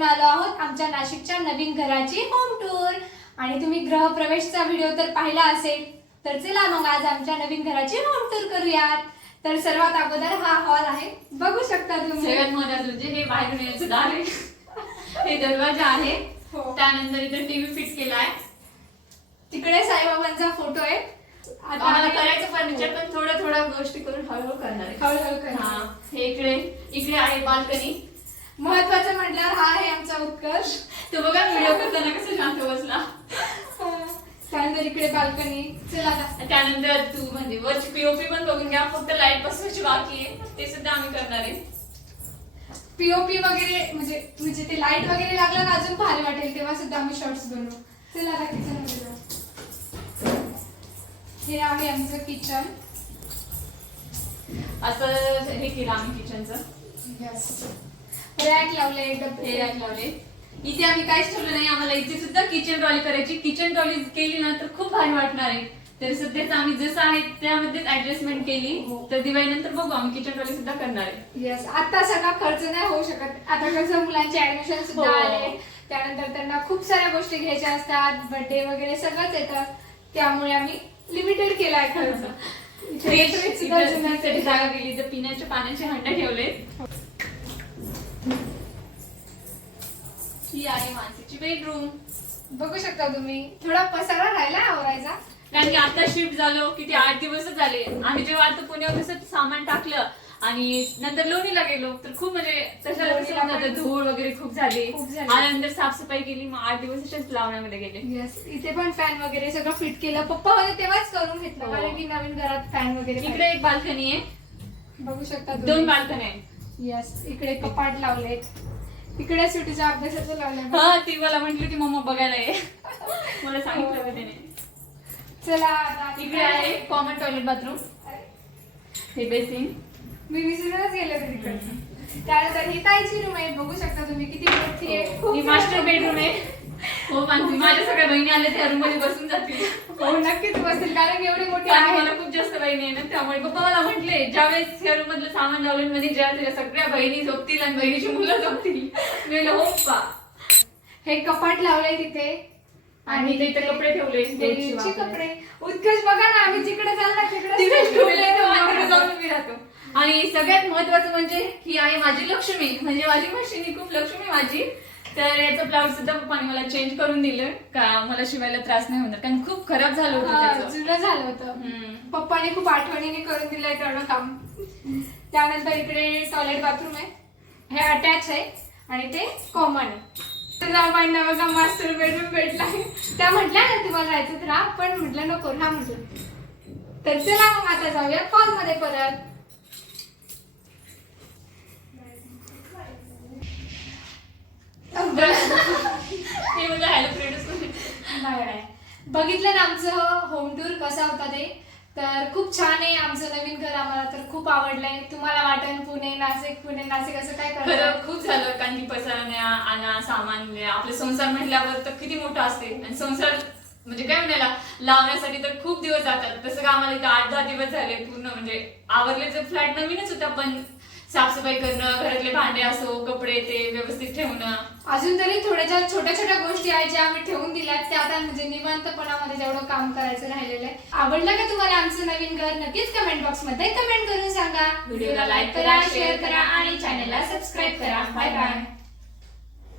घेऊन आलो आहोत आमच्या नाशिकच्या नवीन घराची होम टूर आणि तुम्ही गृहप्रवेशचा व्हिडिओ तर पाहिला असेल तर चला मग आज आमच्या नवीन घराची होम टूर करूयात. तर सर्वात अगोदर हा हॉल आहे. बघू शकता तुम्ही. सगळ्यात म्हणजे हे बाहेरून यायचं दार आहे. हे दरवाजा आहे. हो. त्यानंतर इथे टीव्ही फिट केला आहे तिकडे साईबाबांचा फोटो आहे. आता आम्हाला आम्ही- करायचं फर्निचर पण थोड्या थोड्या गोष्टी करून हळूहळू करणार आहे. हळूहळू करा. हा हे इकडे इकडे आहे बाल्कनी. महत्वाचं म्हटल्यावर हा आहे आमचा उत्कर्ष. तो बघा व्हिडिओ करताना कसं शांत बसला. त्यानंतर इकडे बाल्कनी चला आता. त्यानंतर तू म्हणजे वरची पीओपी पण बघून घ्या फक्त लाइट बसवायची बाकी आहे ते सुद्धा आम्ही करणार आहे. पीओपी वगैरे म्हणजे म्हणजे ते लाइट वगैरे लागलं ना अजून भारी वाटेल तेव्हा सुद्धा आम्ही शॉर्ट्स बनवू. चला आता किचन. हे आहे आमचं किचन असं हे केलं आम्ही किचनचं यस रॅक लावले हे डबे रॅक लावले. इथे आम्ही काहीच ठेवलं नाही आम्हाला इथे सुद्धा किचन ट्रॉली करायची. किचन ट्रॉली केली ना तर खूप भारी वाटणार आहे. तर सध्याच आम्ही जसं आहे त्यामध्येच ऍडजस्टमेंट केली. हो. तर दिवाळीनंतर बघू आम्ही किचन ट्रॉली सुद्धा करणार आहे. येस आता सगळा खर्च नाही होऊ शकत. आता कसं मुलांचे ऍडमिशन सुद्धा हो. आले. त्यानंतर त्यांना खूप साऱ्या गोष्टी घ्यायच्या असतात. बर्थडे वगैरे सगळंच येतं. त्यामुळे आम्ही लिमिटेड खर्च. इथं जुना साठी जागा केली तर पिण्याच्या पाण्याचे हंड ठेवले ही आहे माणसाची बेडरूम बघू शकता तुम्ही. थोडा पसारा राहिला आवरायचा. कारण की आता शिफ्ट झालो किती आठ दिवसच झाले. आम्ही जेव्हा आता पुण्यावर कसं सामान टाकलं आणि नंतर लोणीला गेलो तर खूप म्हणजे पण- कसं धूळ वगैरे खूप झाली. खूप झाली. आणि नंतर साफसफाई केली मग आठ दिवस असेच लावण्यामध्ये गेले. येस इथे पण फॅन वगैरे सगळं फिट केलं. पप्पा होते तेव्हाच करून घेतलं. हो. कारण की नवीन घरात फॅन वगैरे इकडे एक बाल्कनी आहे. बघू शकता दोन बाल्कनी आहेत. येस इकडे कपाट लावलेत. इकडे सुटीच्या अभ्यासाचं लावलंय हा ती मला म्हटली होती मम्मा बघायला ये. मला सांगितलं होतं तिने. चला आता इकडे आहे कॉमन टॉयलेट बाथरूम हे बेसिंग मी विसरूनच गेले होते तिकडे. त्यानंतर ही ताईची रूम आहे बघू शकता तुम्ही किती मोठी आहे. खूप ही मास्टर बेडरूम आहे. हो मानसी माझ्या सगळ्या बहिणी आल्या त्या रूममध्ये बसून जातील. हो नक्कीच बसतील कारण एवढी मोठी आहे मला खूप जास्त बहिणी आहे ना त्यामुळे पप्पा मला म्हटले ज्यावेळेस या रूम मधलं सामान लावलं म्हणजे ज्या तुझ्या सगळ्या बहिणी झोपतील आणि बहिणीची मुलं झोपतील. हो. हे. कपाट लावलंय तिथे. आणि इथे कपडे ठेवले. कपडे. उत्कर्ष बघा ना आम्ही जिकडे चालला तिकडे राहतो. आणि सगळ्यात महत्वाचं म्हणजे ही आहे माझी लक्ष्मी. म्हणजे माझी मशीन खूप लक्ष्मी माझी. तर याचं ब्लाऊज सुद्धा पप्पाने मला चेंज करून दिलं का मला शिवायला त्रास नाही होणार. कारण खूप खराब झालं होतं जुनं झालं होतं. पप्पाने खूप आठवणीने करून दिलंय तेवढं काम. त्यानंतर इकडे टॉयलेट बाथरूम आहे. हे अटॅच आहे. आणि ते कॉमन आहे. तर रामायणला बघा मास्टर बेडरूम भेटलाय त्या म्हटल्या ना तुम्हाला राहायचं तर राहा पण म्हटलं नको राहा म्हटलं. तर चला मग आता जाऊया कॉलमध्ये परत. हे बघितलं ना आमचं होम टूर कसा होता ते? तर खूप छान आहे आमचं नवीन घर आम्हाला तर खूप आवडलंय. तुम्हाला वाटेल पुणे नाशिक पुणे नाशिक असं काय करणार? खूप झालं कारण की पसरण्या आणा सामान न्या आपले संसार म्हटल्यावर तर किती मोठा असते. आणि संसार म्हणजे काय म्हणायला लावण्यासाठी तर खूप दिवस जातात. तसं का आम्हाला इथं आठ दहा दिवस झाले पूर्ण म्हणजे आवरले तर फ्लॅट नवीनच होता पण साफसफाई करणं घरातले भांडे असो कपडे ते व्यवस्थित ठेवणं. अजून तरी थोड्याशा छोट्या छोट्या गोष्टी आहेत ज्या आम्ही ठेवून दिल्यात त्या आता म्हणजे निवांतपणामध्ये जेवढं काम करायचं राहिलेलं आहे. आवडलं का तुम्हाला आमचं नवीन घर? नक्कीच कमेंट बॉक्समध्ये कमेंट करून सांगा. व्हिडिओला like करा शेअर करा आणि चॅनलला सबस्क्राईब करा. Bye bye